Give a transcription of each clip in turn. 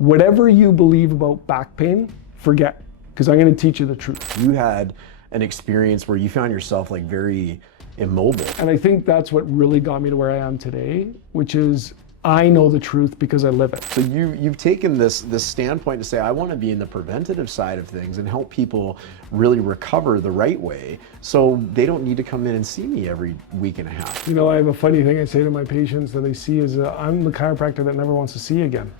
whatever you believe about back pain, forget, because I'm going to teach you the truth. You had an experience where you found yourself like very immobile. And I think that's what really got me to where I am today, which is I know the truth because I live it. So you've taken this standpoint to say, I want to be in the preventative side of things and help people really recover the right way so they don't need to come in and see me every week and a half. You know, I have a funny thing I say to my patients that I see is I'm the chiropractor that never wants to see again.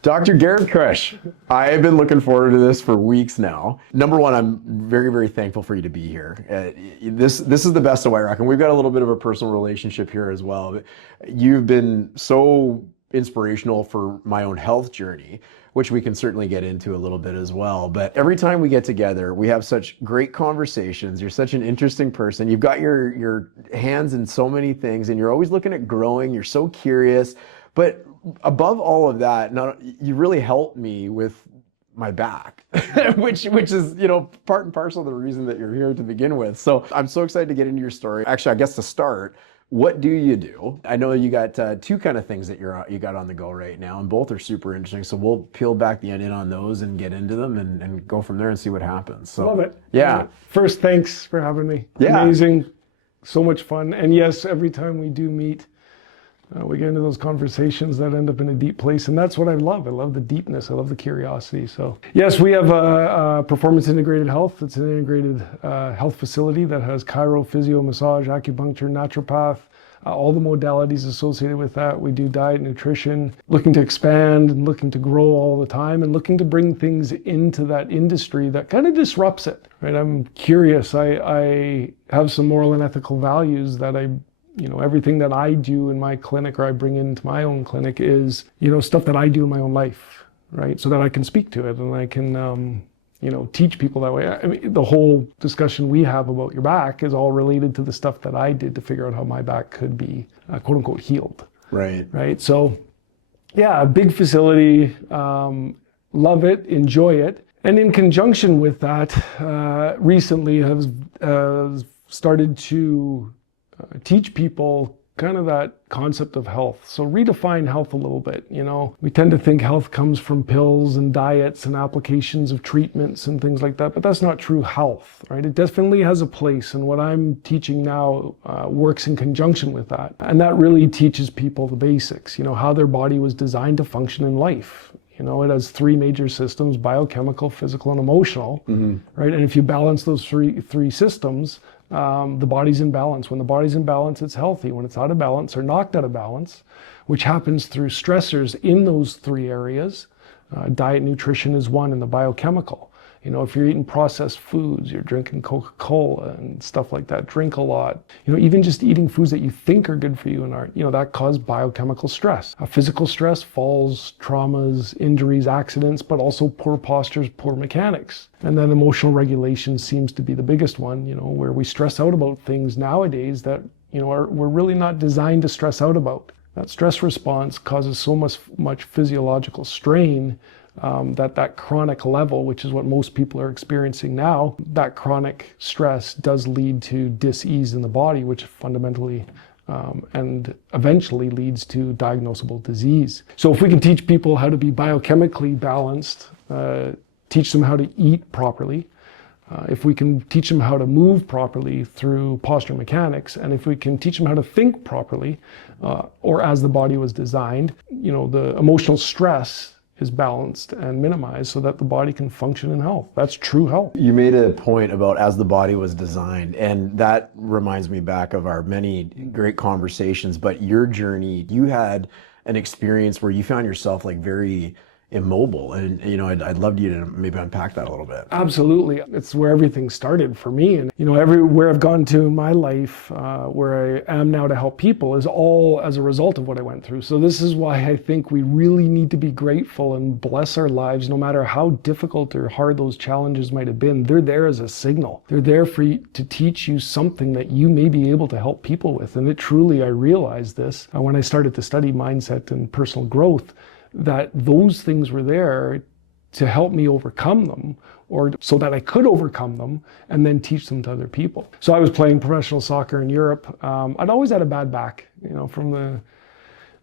Dr. Garret Kusch, I have been looking forward to this for weeks now. Number one, I'm very, very thankful for you to be here. This is the best of White Rock, and we've got a little bit of a personal relationship here as well. You've been so inspirational for my own health journey, which we can certainly get into a little bit as well. But every time we get together, we have such great conversations. You're such an interesting person. You've got your hands in so many things, and you're always looking at growing. You're so curious. But above all of that, you really helped me with my back, which is, you know, part and parcel of the reason that you're here to begin with. So I'm so excited to get into your story. Actually, I guess to start, what do you do? I know you got two kind of things that you got on the go right now, and both are super interesting. So we'll peel back the onion on those and get into them and go from there and see what happens. So love it. Yeah. First, thanks for having me. Yeah. Amazing. So much fun. And yes, every time we do meet, we get into those conversations that end up in a deep place, and that's what I love. I love the deepness. I love the curiosity. So yes, we have a Performance Integrated Health. It's an integrated health facility that has chiro, physio, massage, acupuncture, naturopath, all the modalities associated with that. We do diet, nutrition, looking to expand and looking to grow all the time, and looking to bring things into that industry that kind of disrupts it. Right? I'm curious. I have some moral and ethical values that everything that I do in my clinic or I bring into my own clinic is, stuff that I do in my own life, right? So that I can speak to it and I can, teach people that way. I mean, the whole discussion we have about your back is all related to the stuff that I did to figure out how my back could be, quote unquote, healed. Right. Right. So yeah, a big facility, love it, enjoy it. And in conjunction with that, recently have started to teach people kind of that concept of health. So redefine health a little bit. We tend to think health comes from pills and diets and applications of treatments and things like that, but that's not true health, right? It definitely has a place, and what I'm teaching now works in conjunction with that. And that really teaches people the basics, how their body was designed to function in life. It has three major systems: biochemical, physical, and emotional, right? And if you balance those three systems, the body's in balance. When the body's in balance, it's healthy. When it's out of balance or knocked out of balance, which happens through stressors in those three areas, diet, nutrition is one, and the biochemical. If you're eating processed foods, you're drinking Coca-Cola and stuff like that, drink a lot. Even just eating foods that you think are good for you and aren't, that causes biochemical stress. Physical stress, falls, traumas, injuries, accidents, but also poor postures, poor mechanics. And then emotional regulation seems to be the biggest one, where we stress out about things nowadays that, we're really not designed to stress out about. That stress response causes so much physiological strain that chronic level, which is what most people are experiencing now, that chronic stress does lead to dis-ease in the body, which fundamentally and eventually leads to diagnosable disease. So if we can teach people how to be biochemically balanced, teach them how to eat properly, if we can teach them how to move properly through posture mechanics, and if we can teach them how to think properly, or as the body was designed, the emotional stress is balanced and minimized so that the body can function in health. That's true health. You made a point about as the body was designed, and that reminds me back of our many great conversations, but your journey, you had an experience where you found yourself like very immobile, and I'd love you to maybe unpack that a little bit. Absolutely. It's where everything started for me, and everywhere I've gone to in my life, where I am now to help people, is all as a result of what I went through. So this is why I think we really need to be grateful and bless our lives, no matter how difficult or hard those challenges might have been. They're there as a signal. They're there for you to teach you something that you may be able to help people with. And I realized this when I started to study mindset and personal growth. that those things were there to help me overcome them, or so that I could overcome them and then teach them to other people. So I was playing professional soccer in Europe. I'd always had a bad back, from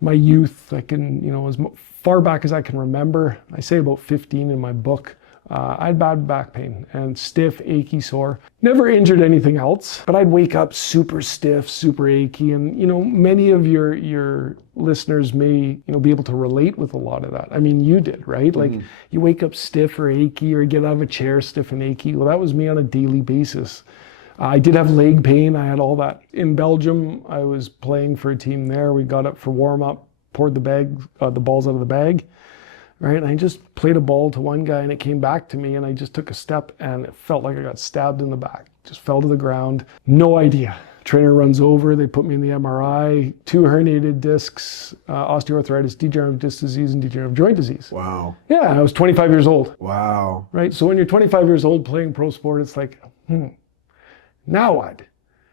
my youth. I can, as far back as I can remember, I say about 15 in my book, I had bad back pain and stiff, achy, sore. Never injured anything else, but I'd wake up super stiff, super achy. And, many of your listeners may, be able to relate with a lot of that. I mean, you did, right? Mm-hmm. Like you wake up stiff or achy or get out of a chair stiff and achy. Well, that was me on a daily basis. I did have leg pain. I had all that. In Belgium, I was playing for a team there. We got up for warm up, poured the balls out of the bag. Right, and I just played a ball to one guy and it came back to me and I just took a step and it felt like I got stabbed in the back. Just fell to the ground. No idea. Trainer runs over, they put me in the MRI, 2 herniated discs, osteoarthritis, degenerative disc disease, and degenerative joint disease. Wow. Yeah, I was 25 years old. Wow. Right, so when you're 25 years old playing pro sport, it's like, now what?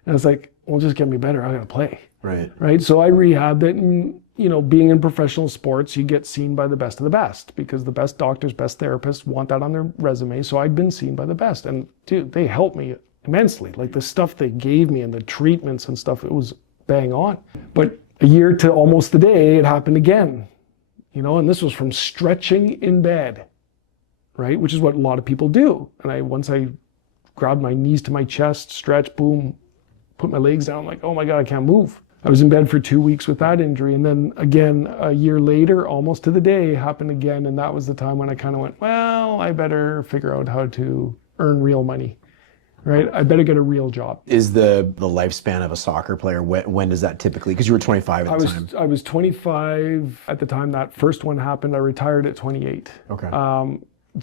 And it's like, well, just get me better, I gotta play. Right, so I rehabbed it and, being in professional sports, you get seen by the best of the best because the best doctors, best therapists want that on their resume. So I'd been seen by the best. And dude, they helped me immensely. Like the stuff they gave me and the treatments and stuff, it was bang on. But a year to almost the day, it happened again. And this was from stretching in bed, right? Which is what a lot of people do. And once I grabbed my knees to my chest, stretch, boom, put my legs down, like, oh my God, I can't move. I was in bed for 2 weeks with that injury. And then again, a year later, almost to the day, happened again. And that was the time when I kind of went, well, I better figure out how to earn real money, right? I better get a real job. Is the lifespan of a soccer player, when does that typically, because you were 25 at the time. I was 25 at the time that first one happened. I retired at 28. Okay.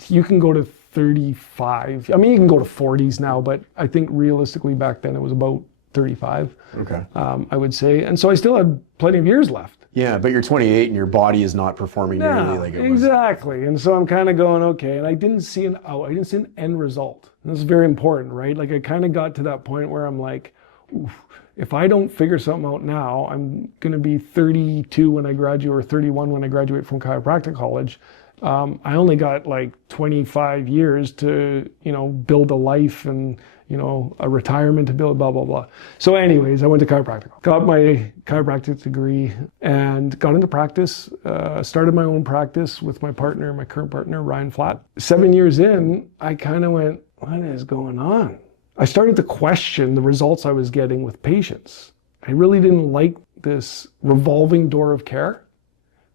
You can go to 35. I mean, you can go to 40s now, but I think realistically back then it was about 35, okay. I would say. And so I still had plenty of years left. Yeah, but you're 28 and your body is not performing nearly like it was. Exactly. And so I'm kind of going, okay. And I didn't see an end result. And this is very important, right? Like I kind of got to that point where I'm like, oof, if I don't figure something out now, I'm going to be 32 when I graduate or 31 when I graduate from chiropractic college. I only got like 25 years to, build a life and, a retirement to build, blah, blah, blah. So anyways, I went to chiropractic, got my chiropractic degree and got into practice, started my own practice with my current partner, Ryan Flatt. 7 years in, I kind of went, what is going on? I started to question the results I was getting with patients. I really didn't like this revolving door of care,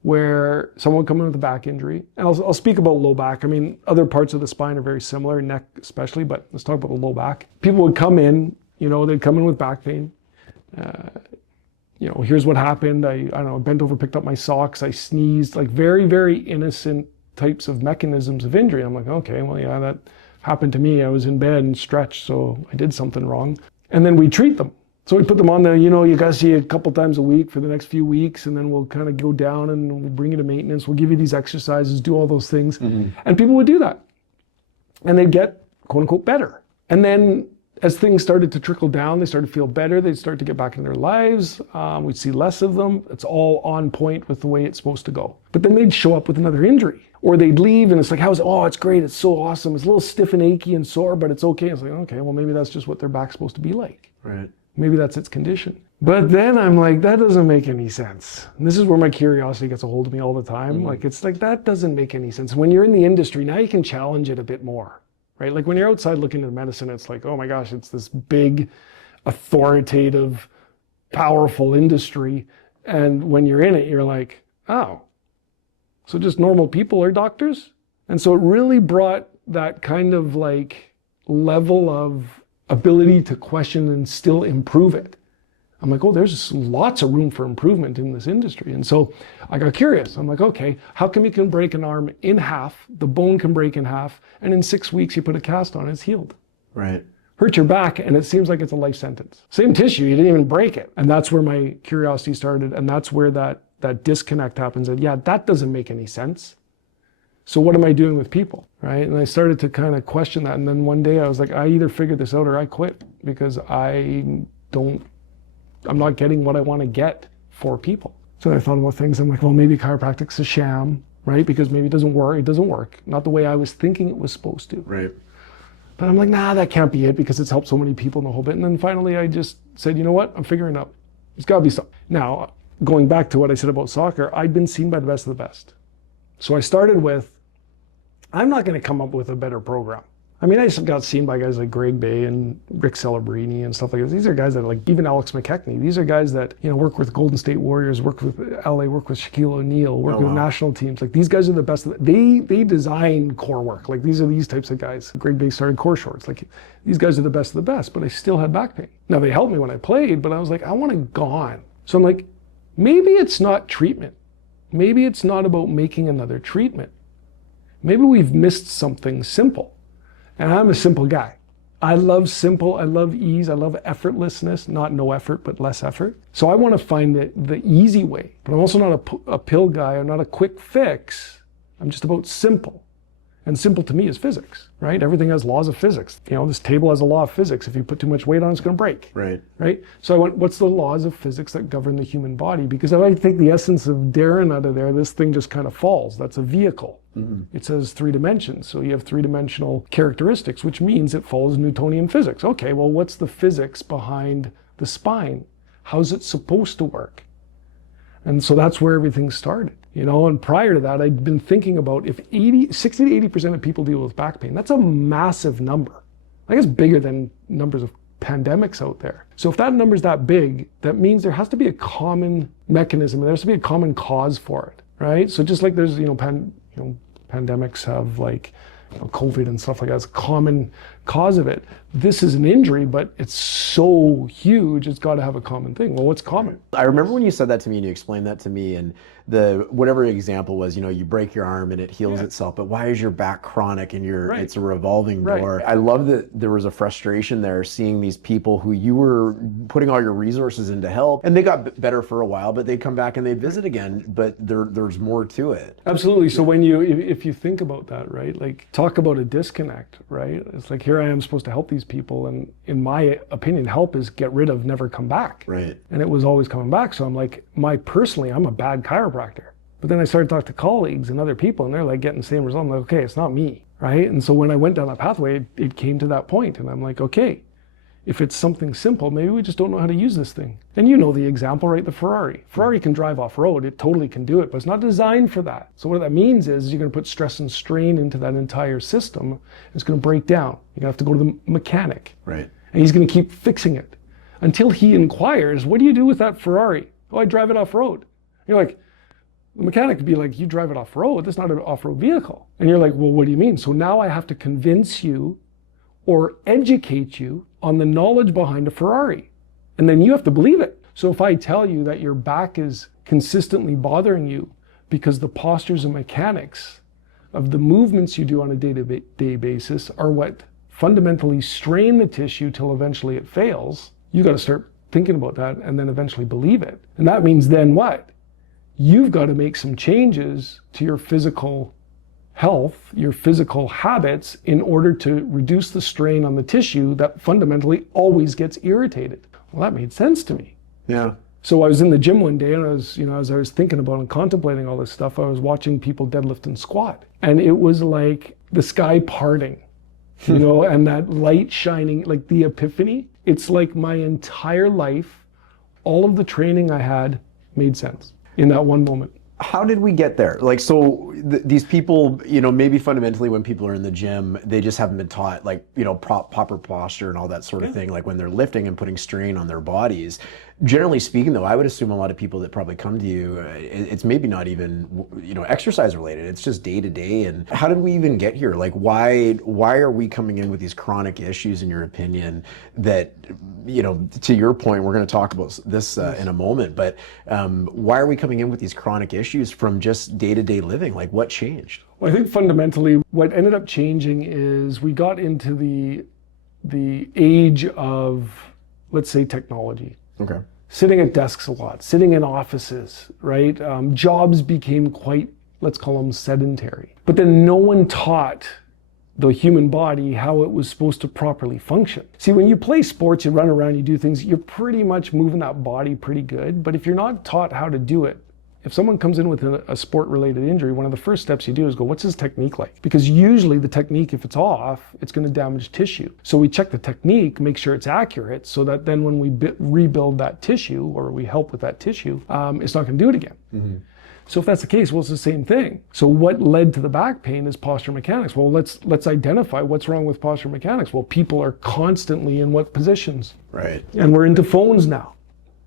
where someone would come in with a back injury, and I'll speak about low back. I mean, other parts of the spine are very similar, neck especially, but let's talk about the low back. People would come in, they'd come in with back pain. Here's what happened. I don't know, bent over, picked up my socks, I sneezed, like very, very innocent types of mechanisms of injury. I'm like, okay, well, yeah, that happened to me. I was in bed and stretched, so I did something wrong. And then we treat them. So we put them on the, you got to see a couple times a week for the next few weeks, and then we'll kind of go down and we'll bring you to maintenance. We'll give you these exercises, do all those things. Mm-hmm. And people would do that. And they'd get, quote unquote, better. And then as things started to trickle down, they started to feel better. They'd start to get back in their lives. We'd see less of them. It's all on point with the way it's supposed to go. But then they'd show up with another injury. Or they'd leave and it's like, it's great, it's so awesome. It's a little stiff and achy and sore, but it's okay. It's like, okay, well, maybe that's just what their back's supposed to be like. Right. Maybe that's its condition. But then I'm like, that doesn't make any sense. And this is where my curiosity gets a hold of me all the time. Mm-hmm. Like, it's like, that doesn't make any sense. When you're in the industry, now you can challenge it a bit more, right? Like when you're outside looking at medicine, it's like, oh my gosh, it's this big, authoritative, powerful industry. And when you're in it, you're like, oh, so just normal people are doctors? And so it really brought that kind of like level of ability to question and still improve it. I'm like, oh, there's lots of room for improvement in this industry. And so I got curious. I'm like, okay, how come you can break an arm in half, the bone can break in half, and in 6 weeks you put a cast on, it's healed. Right. Hurt your back, and it seems like it's a life sentence. Same tissue, you didn't even break it. And that's where my curiosity started, and that's where that disconnect happens. And yeah, that doesn't make any sense. So what am I doing with people, right? And I started to kind of question that. And then one day I was like, I either figure this out or I quit, because I'm not getting what I want to get for people. So I thought about things. I'm like, well, maybe chiropractic's a sham, right? Because maybe it doesn't work. It doesn't work. Not the way I was thinking it was supposed to. Right. But I'm like, nah, that can't be it because it's helped so many people in the whole bit. And then finally I just said, you know what? I'm figuring it out. There's got to be something. Now, going back to what I said about soccer, I'd been seen by the best of the best. So I started with, I'm not going to come up with a better program. I mean, I just got seen by guys like Greg Bay and Rick Celebrini and stuff like this. These are guys that like, even Alex McKechnie, these are guys that, you know, work with Golden State Warriors, work with LA, work with Shaquille O'Neal, work with national teams. Like these guys are the best. They design core work. Like these are these types of guys. Greg Bay started Core Shorts. Like these guys are the best of the best, but I still had back pain. Now they helped me when I played, but I was like, I want it gone. So I'm like, maybe it's not treatment. Maybe it's not about making another treatment. Maybe we've missed something simple. And I'm a simple guy. I love simple, I love ease, I love effortlessness, not no effort, but less effort. So I want to find the easy way. But I'm also not a pill guy, I'm not a quick fix. I'm just about simple. And simple to me is physics, right? Everything has laws of physics. You know, this table has a law of physics. If you put too much weight on it, it's going to break. Right. Right? So I went, what's the laws of physics that govern the human body? Because if I take the essence of Darren out of there, this thing just kind of falls. That's a vehicle. Mm-hmm. It says 3 dimensions. So you have 3-dimensional characteristics, which means it follows Newtonian physics. Okay, well, what's the physics behind the spine? How's it supposed to work? And so that's where everything started. You know, and prior to that, I'd been thinking about if 60 to 80% of people deal with back pain, that's a massive number. I guess bigger than numbers of pandemics out there. So if that number's that big, that means there has to be a common mechanism, there has to be a common cause for it, right? So just like there's, pandemics have like, COVID and stuff like that, it's a common cause of it. This is an injury, but it's so huge, it's got to have a common thing. Well, what's common? I remember when you said that to me and you explained that to me, and the whatever example was, you break your arm and it heals itself, but why is your back chronic and it's a revolving door? I love that there was a frustration there seeing these people who you were putting all your resources in to help, and they got better for a while, but they'd come back and they'd visit again, but there's more to it. Absolutely. So when if you think about that, right, like talk about a disconnect, right? It's like, here I am supposed to help these people, and in my opinion, help is get rid of, never come back. Right. And it was always coming back. So I'm like, personally, I'm a bad chiropractor. But then I started to talk to colleagues and other people, and they're like getting the same result. I'm like, okay, it's not me, right? And so when I went down that pathway, it came to that point, and I'm like, okay, if it's something simple, maybe we just don't know how to use this thing. And you know the example, right? The Ferrari. Ferrari can drive off-road. It totally can do it, but it's not designed for that. So what that means is you're going to put stress and strain into that entire system. It's going to break down. You're going to have to go to the mechanic. Right. And he's going to keep fixing it until he inquires, what do you do with that Ferrari? Oh, I drive it off-road. You're like, the mechanic could be like, you drive it off-road. That's not an off-road vehicle. And you're like, well, what do you mean? So now I have to convince you or educate you on the knowledge behind a Ferrari. And then you have to believe it. So if I tell you that your back is consistently bothering you because the postures and mechanics of the movements you do on a day-to-day basis are what fundamentally strain the tissue till eventually it fails, you got to start thinking about that and then eventually believe it. And that means then what? You've got to make some changes to your physical health, your physical habits, in order to reduce the strain on the tissue that fundamentally always gets irritated. Well, that made sense to me. Yeah. So I was in the gym one day, and I was, as I was thinking about and contemplating all this stuff, I was watching people deadlift and squat. And it was like the sky parting, and that light shining, like the epiphany. It's like my entire life, all of the training I had made sense in that one moment. How did we get there? Like, so these people, maybe fundamentally when people are in the gym, they just haven't been taught, like, proper posture and all that sort of thing, like when they're lifting and putting strain on their bodies. Generally speaking, though, I would assume a lot of people that probably come to you, it's maybe not even, exercise related. It's just day to day. And how did we even get here? Like, why are we coming in with these chronic issues, in your opinion, that, to your point, we're going to talk about this in a moment, but why are we coming in with these chronic issues from just day-to-day living? Like, what changed? Well, I think fundamentally what ended up changing is we got into the age of, let's say, technology. Okay. Sitting at desks a lot, sitting in offices, right? Jobs became quite, let's call them sedentary. But then no one taught the human body how it was supposed to properly function. See, when you play sports, you run around, you do things, you're pretty much moving that body pretty good. But if you're not taught how to do it, if someone comes in with a sport-related injury, one of the first steps you do is go, what's his technique like? Because usually the technique, if it's off, it's going to damage tissue. So we check the technique, make sure it's accurate, so that then when we rebuild that tissue, or we help with that tissue, it's not going to do it again. Mm-hmm. So if that's the case, well, it's the same thing. So what led to the back pain is posture mechanics. Well, let's identify what's wrong with posture mechanics. Well, people are constantly in what positions? Right. And we're into phones now.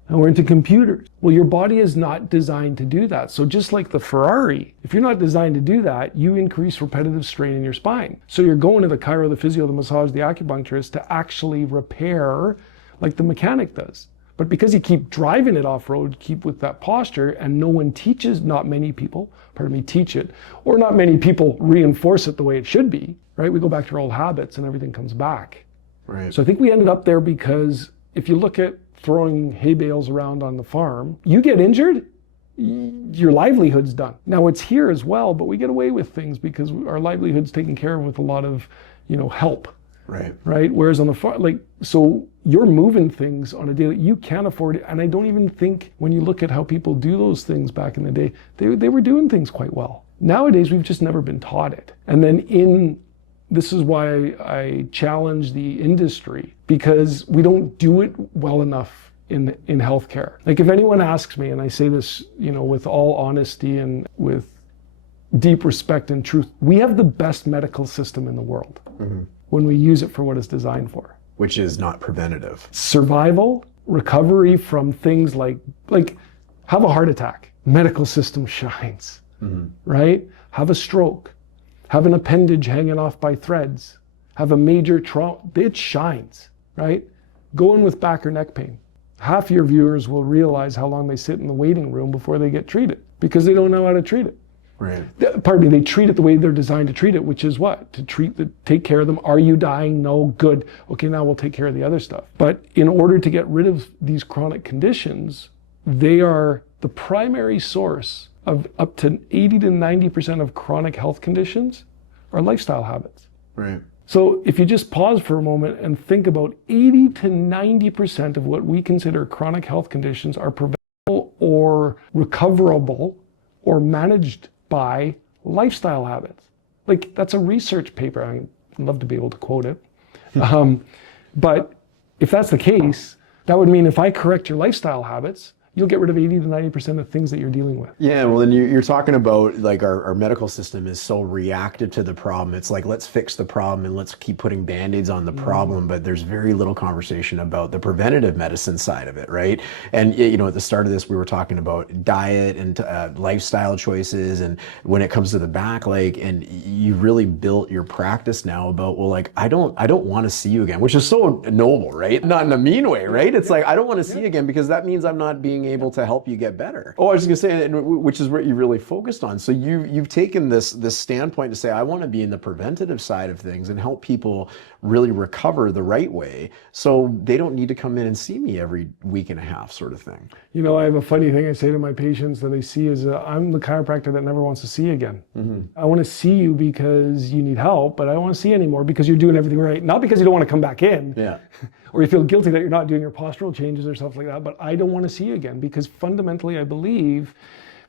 And we're into computers. Well, your body is not designed to do that. So just like the Ferrari, if you're not designed to do that, you increase repetitive strain in your spine. So you're going to the chiro, the physio, the massage, the acupuncturist to actually repair like the mechanic does. But because you keep driving it off-road, keep with that posture, and no one teaches, not many people, teach it, or not many people reinforce it the way it should be, right? We go back to our old habits and everything comes back. Right. So I think we ended up there because if you look at throwing hay bales around on the farm, you get injured, your livelihood's done. Now it's here as well, but we get away with things because our livelihood's taken care of with a lot of, help. Right. Whereas on the farm, so you're moving things on a daily, you can't afford it. And I don't even think when you look at how people do those things back in the day, they were doing things quite well. Nowadays, we've just never been taught it. And then this is why I challenge the industry, because we don't do it well enough in healthcare. Like if anyone asks me, and I say this, with all honesty and with deep respect and truth, we have the best medical system in the world. Mm-hmm. When we use it for what it's designed for. Which is not preventative. Survival, recovery from things like have a heart attack, medical system shines, mm-hmm. right? Have a stroke, have an appendage hanging off by threads, have a major trauma, it shines, right? Go in with back or neck pain. Half your viewers will realize how long they sit in the waiting room before they get treated because they don't know how to treat it. Right. Pardon me, they treat it the way they're designed to treat it, which is what? To take care of them. Are you dying? No, good. Okay, now we'll take care of the other stuff. But in order to get rid of these chronic conditions, they are the primary source of up to 80 to 90% of chronic health conditions are lifestyle habits. Right. So if you just pause for a moment and think about 80 to 90% of what we consider chronic health conditions are preventable or recoverable or managed by lifestyle habits. That's a research paper. I'd love to be able to quote it. But if that's the case, that would mean if I correct your lifestyle habits, you'll get rid of 80 to 90% of things that you're dealing with. Yeah, well, then you're talking about our medical system is so reactive to the problem. It's like, let's fix the problem and let's keep putting Band-Aids on the problem, but there's very little conversation about the preventative medicine side of it, right? And at the start of this, we were talking about diet and lifestyle choices, and when it comes to the back, and you really built your practice now about, I don't want to see you again, which is so noble, right? Not in a mean way, right? It's like, I don't want to see you again because that means I'm not being able to help you get better. Oh, I was just gonna say, which is what you really focused on. So you've taken this standpoint to say, I want to be in the preventative side of things and help people really recover the right way, so they don't need to come in and see me every week and a half, sort of thing. I have a funny thing I say to my patients that I see is, I'm the chiropractor that never wants to see you again. Mm-hmm. I want to see you because you need help, but I don't want to see you anymore because you're doing everything right. Not because you don't want to come back in. Yeah. Or you feel guilty that you're not doing your postural changes or stuff like that, but I don't want to see you again because fundamentally I believe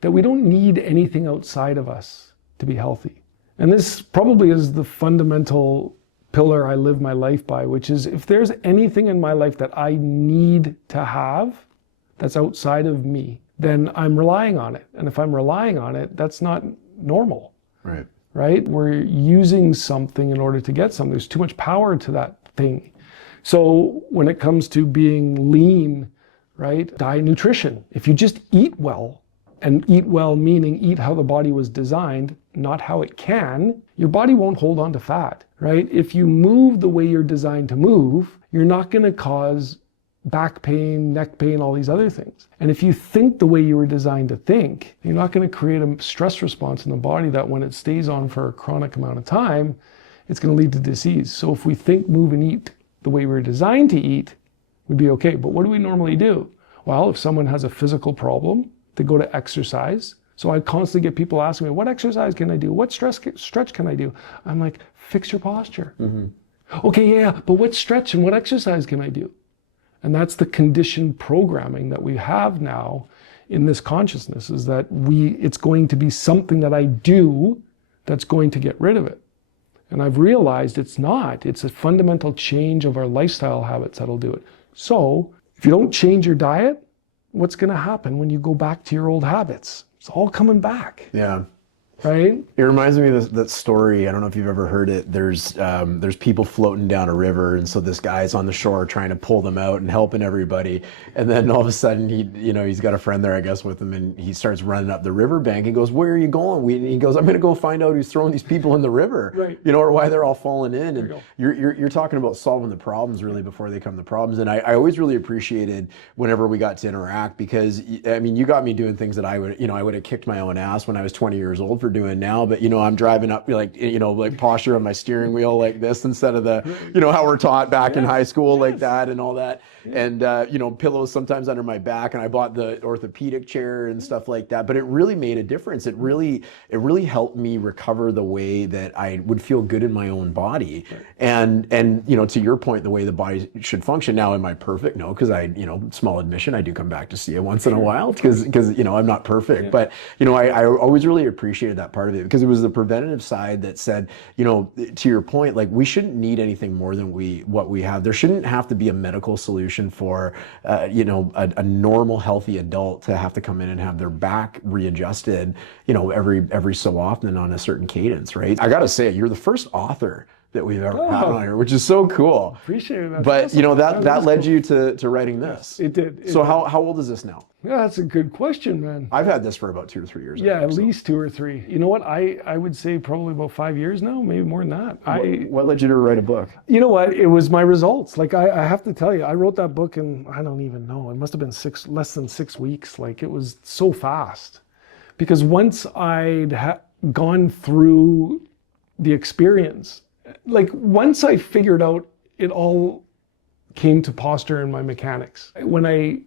that we don't need anything outside of us to be healthy. And this probably is the fundamental pillar I live my life by, which is if there's anything in my life that I need to have that's outside of me, then I'm relying on it. And if I'm relying on it, that's not normal. Right. Right? We're using something in order to get something. There's too much power to that thing. So when it comes to being lean, right, diet, nutrition, if you just eat well, and eat well meaning eat how the body was designed, not how it can, your body won't hold on to fat, right? If you move the way you're designed to move, you're not going to cause back pain, neck pain, all these other things. And if you think the way you were designed to think, you're not going to create a stress response in the body that when it stays on for a chronic amount of time, it's going to lead to disease. So if we think, move, and eat the way we were designed to eat, we'd be okay. But what do we normally do? Well, if someone has a physical problem, they go to exercise. So I constantly get people asking me, what exercise can I do? What stretch can I do? I'm like, fix your posture. Mm-hmm. Okay, yeah, but what stretch and what exercise can I do? And that's the conditioned programming that we have now, in this consciousness is that it's going to be something that I do that's going to get rid of it. And I've realized it's not. It's a fundamental change of our lifestyle habits that'll do it. So if you don't change your diet, what's going to happen when you go back to your old habits? It's all coming back. Yeah. Right? It reminds me of that story. I don't know if you've ever heard it. There's people floating down a river, and so this guy's on the shore trying to pull them out and helping everybody. And then all of a sudden, he's got a friend there, I guess, with him, and he starts running up the riverbank. He goes, "Where are you going?" He goes, "I'm going to go find out who's throwing these people in the river, right. Or why they're all falling in." And you're talking about solving the problems really before they come the problems. And I always really appreciated whenever we got to interact, because I mean, you got me doing things that I would have kicked my own ass when I was 20 years old for doing now, but I'm driving up like posture on my steering wheel like this instead of the how we're taught back in high school like that and all that, and pillows sometimes under my back, and I bought the orthopedic chair and stuff like that. But it really made a difference. It really helped me recover the way that I would feel good in my own body, and to your point, the way the body should function. Now, am I perfect? No, because small admission, I do come back to see you once in a while because I'm not perfect, but I always really appreciated that part of it, because it was the preventative side that said, to your point, like, we shouldn't need anything more than what we have. There shouldn't have to be a medical solution for a normal healthy adult to have to come in and have their back readjusted every so often on a certain cadence, right? I gotta say, you're the first author that we've ever had on here, which is so cool. Appreciate it. But awesome. that led you to writing this. It did. So how old is this now? Yeah, that's a good question, man. I've had this for about 2 or 3 years. Yeah, at least 2 or 3. You know what? I would say probably about 5 years now, maybe more than that. What led you to write a book? You know what? It was my results. Like, I have to tell you, I wrote that book in, I don't even know, it must have been less than 6 weeks. Like, it was so fast. Because once I'd gone through the experience, like, once I figured out, it all came to posture and my mechanics. When I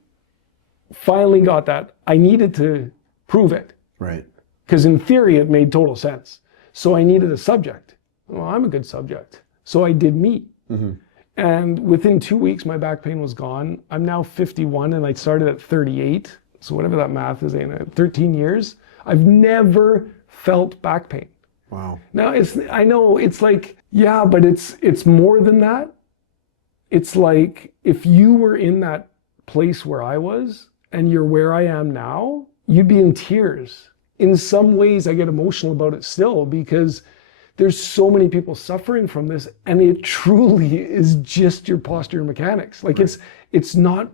finally got that, I needed to prove it. Right. Because in theory, it made total sense. So I needed a subject. Well, I'm a good subject. So I did meat. Mm-hmm. And within 2 weeks, my back pain was gone. I'm now 51 and I started at 38. So whatever that math is, 13 years. I've never felt back pain. Wow. Now, I know it's like, yeah, but it's more than that. It's like, if you were in that place where I was and you're where I am now, you'd be in tears. In some ways, I get emotional about it still, because there's so many people suffering from this, and it truly is just your posture and mechanics. Like, right. It's not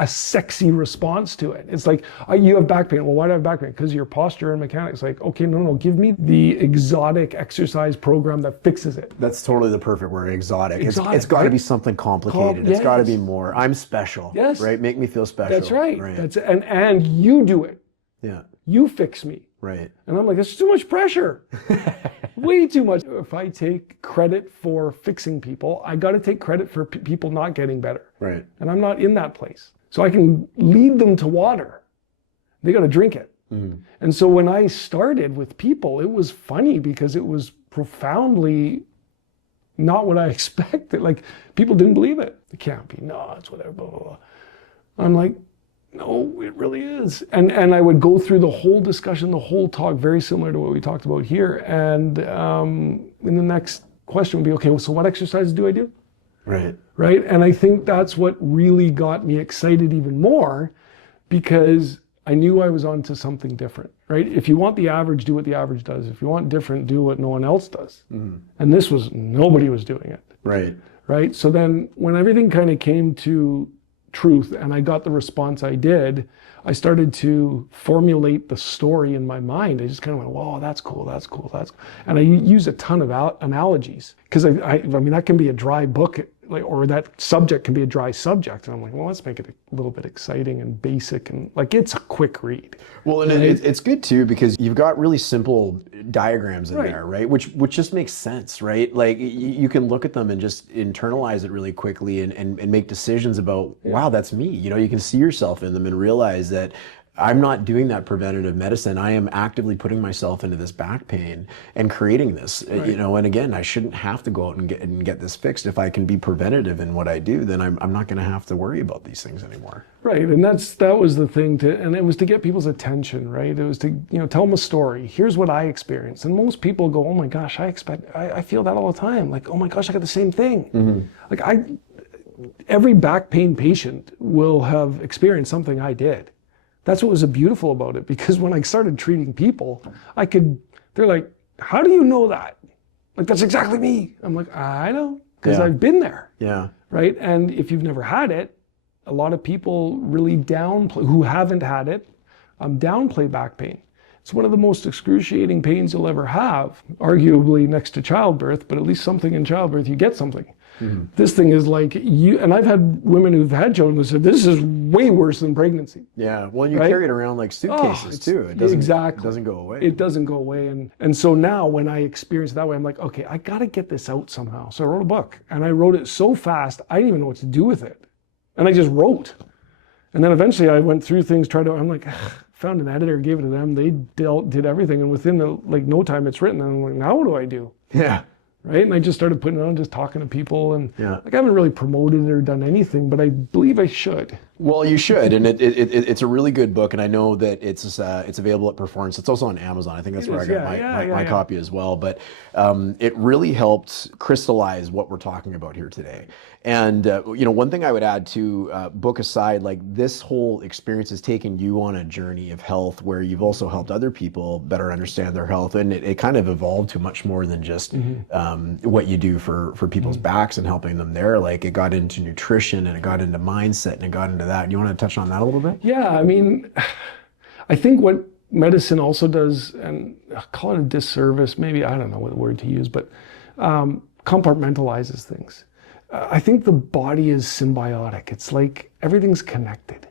a sexy response to it. It's like, you have back pain. Well, why do I have back pain? Because your posture and mechanics. Like, okay, no, give me the exotic exercise program that fixes it. That's totally the perfect word, exotic. It's got to be something complicated. Yes. It's got to be more. I'm special. Yes. Right? Make me feel special. That's right. And you do it. Yeah. You fix me. Right. And I'm like, that's too much pressure. Way too much. If I take credit for fixing people, I got to take credit for people not getting better. Right. And I'm not in that place. So I can lead them to water. They got to drink it. Mm-hmm. And so when I started with people, it was funny because it was profoundly not what I expected. Like, people didn't believe it. It can't be. No, it's whatever, blah, blah, blah. I'm like, no, it really is. And I would go through the whole discussion, the whole talk, very similar to what we talked about here. And in the next question would be, okay, well, so what exercises do I do? Right. And I think that's what really got me excited even more, because I knew I was onto something different, right? If you want the average, do what the average does. If you want different, do what no one else does. Mm-hmm. And nobody was doing it. Right. So then when everything kind of came to truth and I got the response I did, I started to formulate the story in my mind. I just kind of went, whoa, that's cool. And I use a ton of analogies, because I mean, that can be a dry book, or that subject can be a dry subject. And I'm like, well, let's make it a little bit exciting and basic, and like, it's a quick read. Well, and it's good too, because you've got really simple diagrams in there, right? Which just makes sense, right? Like, you can look at them and just internalize it really quickly and make decisions about, wow, that's me. You can see yourself in them and realize that I'm not doing that preventative medicine. I am actively putting myself into this back pain and creating this, you know, and again, I shouldn't have to go out and get this fixed. If I can be preventative in what I do, then I'm not going to have to worry about these things anymore. Right, and that was the thing and it was to get people's attention, right? It was to, you know, tell them a story. Here's what I experienced. And most people go, oh my gosh, I feel that all the time. Like, oh my gosh, I got the same thing. Like every back pain patient will have experienced something I did. That's what was beautiful about it, because when I started treating people, they're like, how do you know that? Like, that's exactly me. I'm like, I know, because I've been there. Yeah. Right? And if you've never had it, a lot of people really who haven't had it, downplay back pain. It's one of the most excruciating pains you'll ever have, arguably next to childbirth, but at least something in childbirth, you get something. This thing is like and I've had women who've had children who said, this is way worse than pregnancy. Yeah, well, you carry it around like suitcases too. It doesn't, exactly. It doesn't go away. It doesn't go away. And so now when I experience it that way, I'm like, okay, I got to get this out somehow. So I wrote a book, and I wrote it so fast, I didn't even know what to do with it. And I just wrote. And then eventually I went through things, I'm like, found an editor, gave it to them. They did everything. And within no time it's written. And I'm like, now what do I do? Yeah. Right? And I just started putting it on, just talking to people, and like I haven't really promoted it or done anything, but I believe I should. Well, you should, and it's a really good book, and I know that it's available at Performance. It's also on Amazon. I think that's where I got my copy as well. But it really helped crystallize what we're talking about here today. And you know, one thing I would add to book aside, like this whole experience has taken you on a journey of health where you've also helped other people better understand their health, and it kind of evolved to much more than just what you do for people's backs and helping them there. Like it got into nutrition, and it got into mindset, and it got into that. You want to touch on that a little bit? Yeah, I mean, I think what medicine also does, and I'll call it a disservice, maybe, I don't know what word to use, but compartmentalizes things. I think the body is symbiotic. It's like everything's connected.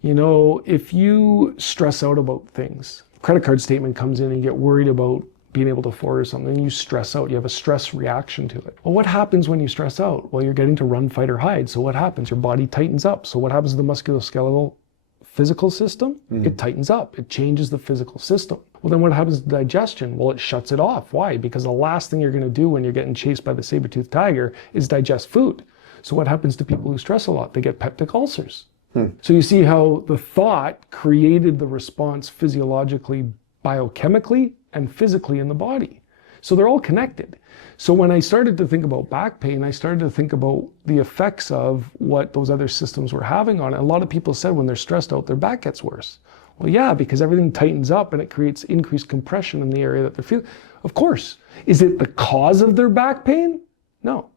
You know, if you stress out about things, credit card statement comes in and you get worried about being able to afford or something, you stress out. You have a stress reaction to it. Well, what happens when you stress out? Well, you're getting to run, fight, or hide. So what happens? Your body tightens up. So what happens to the musculoskeletal physical system? It tightens up. It changes the physical system. Well, then what happens to digestion? Well, it shuts it off. Why? Because the last thing you're going to do when you're getting chased by the saber-toothed tiger is digest food. So what happens to people who stress a lot? They get peptic ulcers. So you see how the thought created the response physiologically, biochemically, and physically in the body. So they're all connected. So when I started to think about back pain, I started to think about the effects of what those other systems were having on it. A lot of people said when they're stressed out, their back gets worse. Well, yeah, because everything tightens up and it creates increased compression in the area that they're feeling. Of course. Is it the cause of their back pain? No.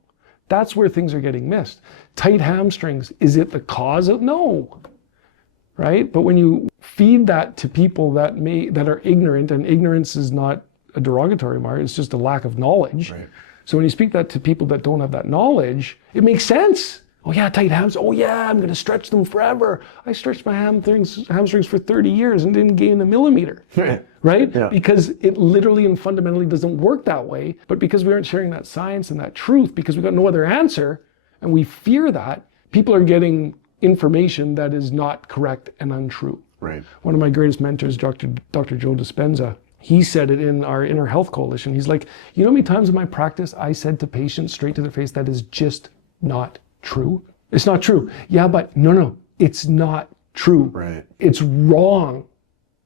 That's where things are getting missed. Tight hamstrings, is it the cause of? No. Right? But when you feed that to people that are ignorant, and ignorance is not a derogatory mark, it's just a lack of knowledge. Right. So when you speak that to people that don't have that knowledge, it makes sense. Oh yeah, tight hamstrings. Oh yeah, I'm going to stretch them forever. I stretched my hamstrings for 30 years and didn't gain a millimeter. Right? Yeah. Because it literally and fundamentally doesn't work that way. But because we aren't sharing that science and that truth, because we've got no other answer, and we fear that, people are getting information that is not correct and untrue. Right. One of my greatest mentors, Dr. Joe Dispenza, he said it in our Inner Health Coalition. He's like, you know how many times in my practice I said to patients straight to their face, that is just not true. It's not true. Yeah, but no, it's not true. Right. It's wrong.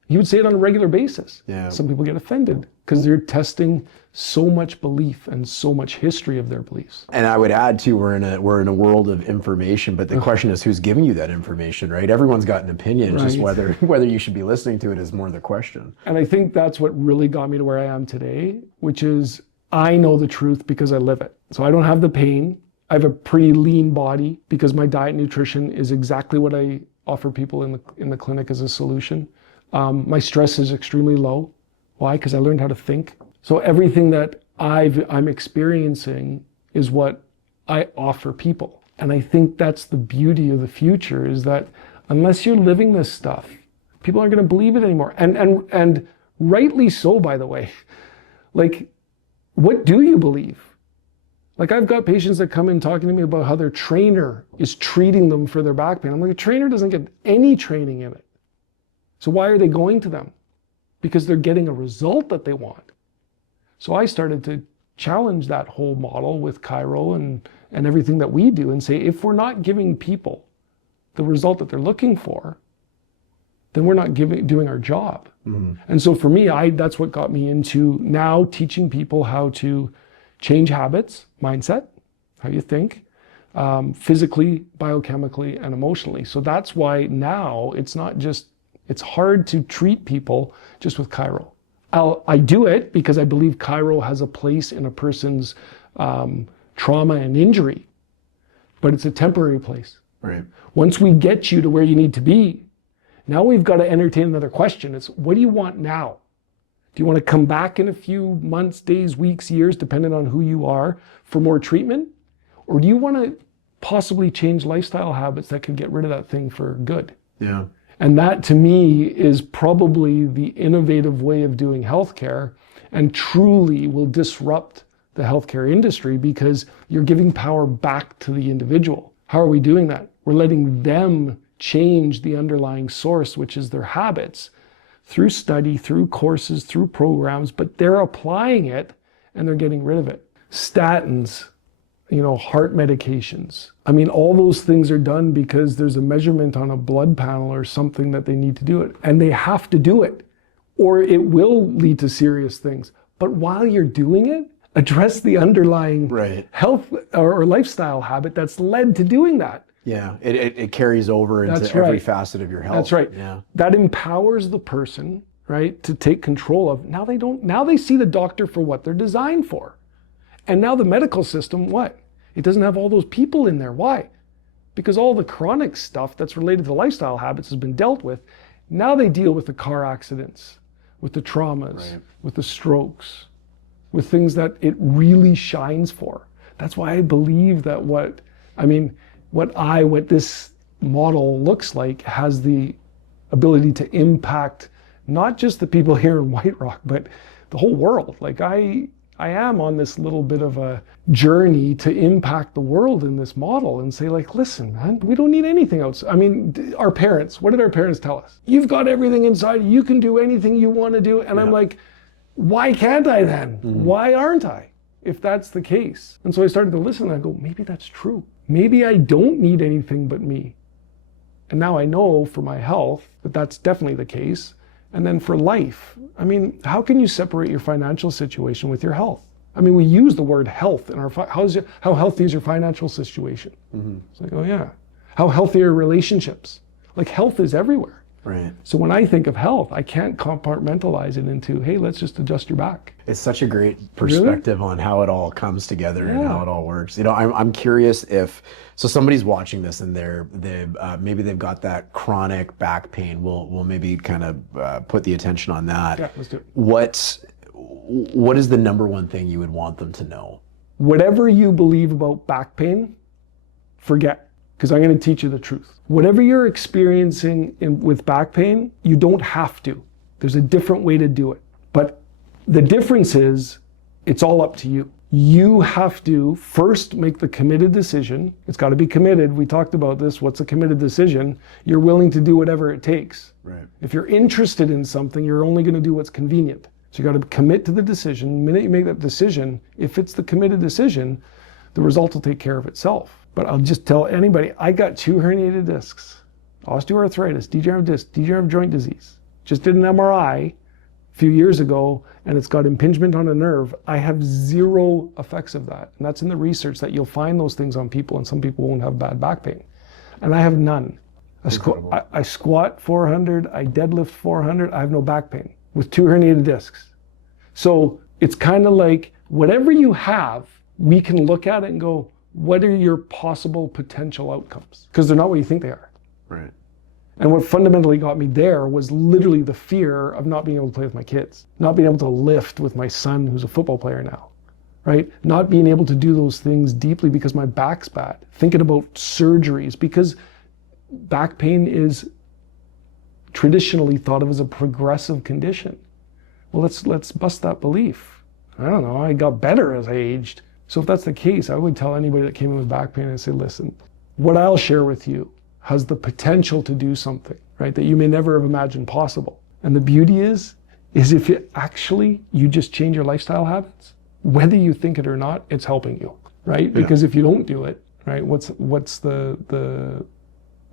He would say it on a regular basis. Yeah. Some people get offended because they're testing so much belief and so much history of their beliefs. And I would add too, we're in a world of information, but the question is who's giving you that information, right? Everyone's got an opinion, right. Just whether you should be listening to it is more the question. And I think that's what really got me to where I am today, which is I know the truth because I live it. So I don't have the pain. I have a pretty lean body because my diet and nutrition is exactly what I offer people in the clinic as a solution. My stress is extremely low. Why? Because I learned how to think. So everything that I'm experiencing is what I offer people. And I think that's the beauty of the future, is that unless you're living this stuff, people aren't going to believe it anymore. And rightly so, by the way. Like, what do you believe? Like, I've got patients that come in talking to me about how their trainer is treating them for their back pain. I'm like, a trainer doesn't get any training in it. So why are they going to them? Because they're getting a result that they want. So I started to challenge that whole model with Chiro and everything that we do and say, if we're not giving people the result that they're looking for, then we're not doing our job. Mm-hmm. And so for me, that's what got me into now teaching people how to change habits, mindset, how you think, physically, biochemically, and emotionally. So that's why now it's hard to treat people just with Chiro. I do it because I believe Chiro has a place in a person's trauma and injury, but it's a temporary place. Right. Once we get you to where you need to be, now we've got to entertain another question. It's, what do you want now? Do you want to come back in a few months, days, weeks, years, depending on who you are, for more treatment? Or do you want to possibly change lifestyle habits that can get rid of that thing for good? Yeah. And that, to me, is probably the innovative way of doing healthcare, and truly will disrupt the healthcare industry, because you're giving power back to the individual. How are we doing that? We're letting them change the underlying source, which is their habits, through study, through courses, through programs, but they're applying it and they're getting rid of it. Statins, heart medications. I mean, all those things are done because there's a measurement on a blood panel or something that they need to do it. And they have to do it, or it will lead to serious things. But while you're doing it, address the underlying health or lifestyle habit that's led to doing that. Yeah, it carries over into every facet of your health. That's right. Yeah. That empowers the person, right, to take control of. Now they see the doctor for what they're designed for. And now the medical system, what? It doesn't have all those people in there. Why? Because all the chronic stuff that's related to lifestyle habits has been dealt with. Now they deal with the car accidents, with the traumas, with the strokes, with things that it really shines for. That's why I believe that what this model looks like has the ability to impact not just the people here in White Rock, but the whole world. Like I am on this little bit of a journey to impact the world in this model and say, like, listen, man, we don't need anything else. I mean, our parents, what did our parents tell us? You've got everything inside, you can do anything you want to do. And I'm like, why can't I then? Why aren't I, if that's the case? And so I started to listen and I go, maybe that's true. Maybe I don't need anything but me. And now I know for my health that that's definitely the case. And then for life, I mean, how can you separate your financial situation with your health? I mean, we use the word health in our, how healthy is your financial situation? It's like, oh yeah. How healthy are relationships? Like, health is everywhere. Right. So when I think of health, I can't compartmentalize it into, hey, let's just adjust your back. It's such a great perspective on how it all comes together and how it all works. I'm curious if somebody's watching this and maybe they've got that chronic back pain. We'll maybe kind of put the attention on that. Yeah, let's do it. What is the number one thing you would want them to know? Whatever you believe about back pain, forget, because I'm going to teach you the truth. Whatever you're experiencing with back pain, you don't have to. There's a different way to do it. But the difference is, it's all up to you. You have to first make the committed decision. It's got to be committed. We talked about this. What's a committed decision? You're willing to do whatever it takes. Right. If you're interested in something, you're only going to do what's convenient. So you got to commit to the decision. The minute you make that decision, if it's the committed decision, the result will take care of itself. But I'll just tell anybody, I got 2 herniated discs, osteoarthritis, degenerative disc, degenerative joint disease. Just did an MRI a few years ago, and it's got impingement on a nerve. I have 0 effects of that. And that's in the research, that you'll find those things on people, and some people won't have bad back pain. And I have none. I squat 400, I deadlift 400, I have no back pain with 2 herniated discs. So it's kind of like, whatever you have, we can look at it and go, what are your possible potential outcomes? Because they're not what you think they are. Right. And what fundamentally got me there was literally the fear of not being able to play with my kids, not being able to lift with my son, who's a football player now, right? Not being able to do those things deeply because my back's bad. Thinking about surgeries, because back pain is traditionally thought of as a progressive condition. Well, let's bust that belief. I don't know, I got better as I aged. So if that's the case, I would tell anybody that came in with back pain and say, listen, what I'll share with you, has the potential to do something, right, that you may never have imagined possible. And the beauty is if you just change your lifestyle habits, whether you think it or not, it's helping you, right? Because if you don't do it, right, what's the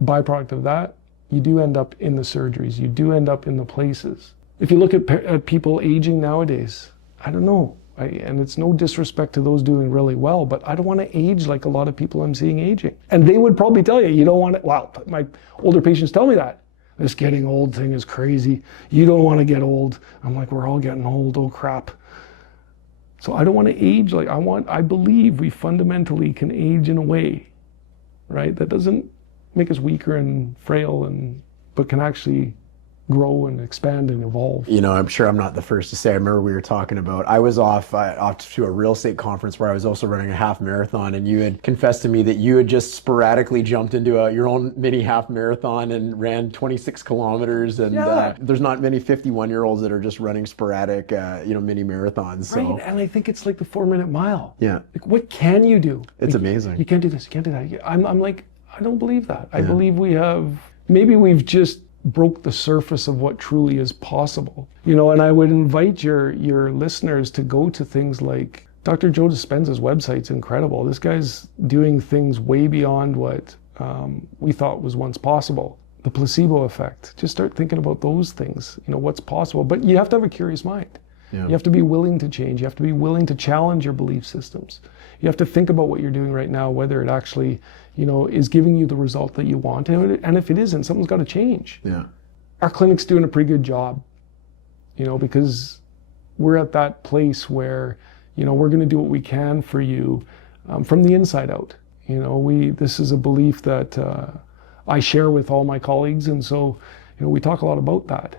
byproduct of that? You do end up in the surgeries. You do end up in the places. If you look at people aging nowadays, I don't know, and it's no disrespect to those doing really well, but I don't want to age like a lot of people I'm seeing aging. And they would probably tell you don't want to, well, my older patients tell me that. This getting old thing is crazy. You don't want to get old. I'm like, we're all getting old, oh crap. So I don't want to age like I believe we fundamentally can age in a way, right, that doesn't make us weaker and frail, but can actually grow and expand and evolve. You know, I'm sure I'm not the first to say, I remember we were talking about, I was off to a real estate conference where I was also running a half marathon, and you had confessed to me that you had just sporadically jumped into your own mini half marathon and ran 26 kilometers. And there's not many 51-year-olds that are just running sporadic, mini marathons. So. Right, and I think it's like the 4-minute mile. Yeah. Like, what can you do? It's amazing. You can't do this, you can't do that. I'm like, I don't believe that. I believe maybe we've just broke the surface of what truly is possible. And I would invite your listeners to go to things like Dr. Joe Dispenza's website's incredible. This guy's doing things way beyond what we thought was once possible. The placebo effect. Just start thinking about those things, what's possible. But you have to have a curious mind. Yeah. You have to be willing to change. You have to be willing to challenge your belief systems. You have to think about what you're doing right now, whether it actually, is giving you the result that you want. And if it isn't, something's got to change. Yeah. Our clinic's doing a pretty good job, because we're at that place where, we're going to do what we can for you from the inside out. This is a belief that I share with all my colleagues. And so, we talk a lot about that,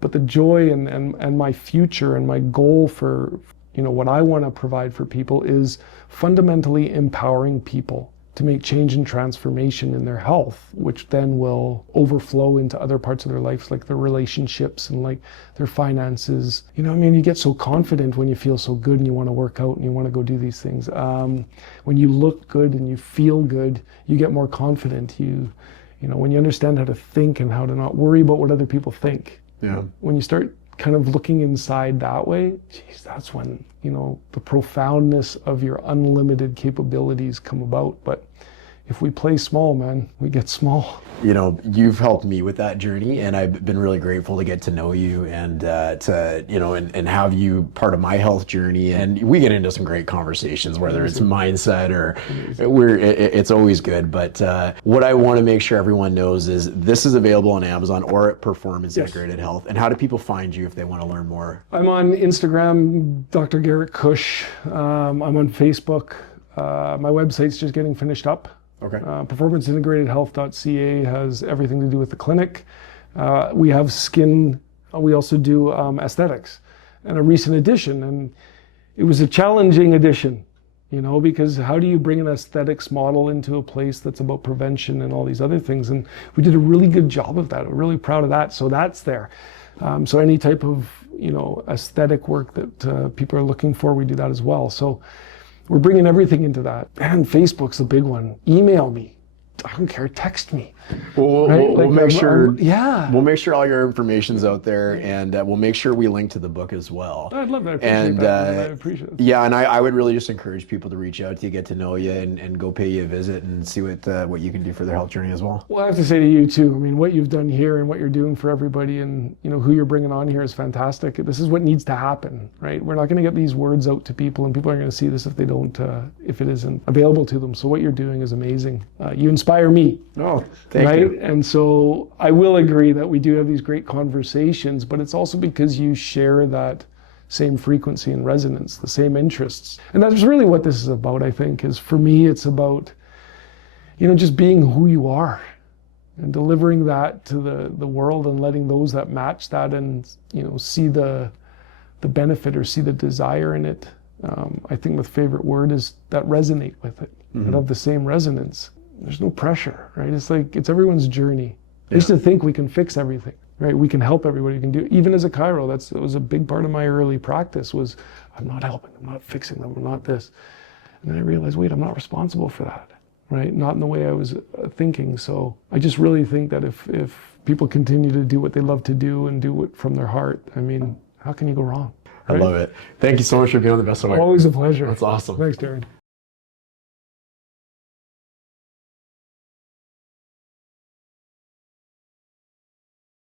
but the joy and my future and my goal for, what I want to provide for people is fundamentally empowering people to make change and transformation in their health, which then will overflow into other parts of their lives, like their relationships and like their finances. You get so confident when you feel so good and you want to work out and you want to go do these things. When you look good and you feel good, you get more confident. When you understand how to think and how to not worry about what other people think. Yeah. When you start kind of looking inside that way, geez, that's when, the profoundness of your unlimited capabilities come about. But if we play small, man, we get small. You've helped me with that journey, and I've been really grateful to get to know you and and have you part of my health journey. And we get into some great conversations, whether it's mindset or it's always good. But what I want to make sure everyone knows is this is available on Amazon or at Performance Integrated Health. And how do people find you if they want to learn more? I'm on Instagram, Dr. Garret Kusch. I'm on Facebook. My website's just getting finished up. Okay. PerformanceIntegratedHealth.ca has everything to do with the clinic. We have skin. We also do aesthetics, and a recent addition. And it was a challenging addition, because how do you bring an aesthetics model into a place that's about prevention and all these other things? And we did a really good job of that. We're really proud of that. So that's there. So any type of aesthetic work that people are looking for, we do that as well. So we're bringing everything into that. And Facebook's a big one. Email me. I don't care. Text me. Well, we'll make sure. Yeah. We'll make sure all your information's out there, and we'll make sure we link to the book as well. I'd love that. I appreciate that. I appreciate it. Yeah, and I would really just encourage people to reach out to you, get to know you, and go pay you a visit and see what you can do for their health journey as well. Well, I have to say to you too. What you've done here and what you're doing for everybody, and who you're bringing on here is fantastic. This is what needs to happen, right? We're not going to get these words out to people, and people aren't going to see this if they don't, if it isn't available to them. So what you're doing is amazing. You inspire me. Oh, thank you. And so I will agree that we do have these great conversations, but it's also because you share that same frequency and resonance, the same interests. And that's really what this is about, I think, is for me, it's about, just being who you are and delivering that to the world and letting those that match that and, see the benefit or see the desire in it. I think my favorite word is that resonate with it and have the same resonance. There's no pressure, right? It's like, it's everyone's journey. I used to think we can fix everything, right? We can help everybody. We can do, even as a chiro, it was a big part of my early practice was, I'm not helping, I'm not fixing them, I'm not this. And then I realized, wait, I'm not responsible for that, right? Not in the way I was thinking. So I just really think that if people continue to do what they love to do and do it from their heart, I mean, how can you go wrong? I love it. Thank you so much for being on the Best of White. Always a pleasure. That's awesome. Thanks, Darren.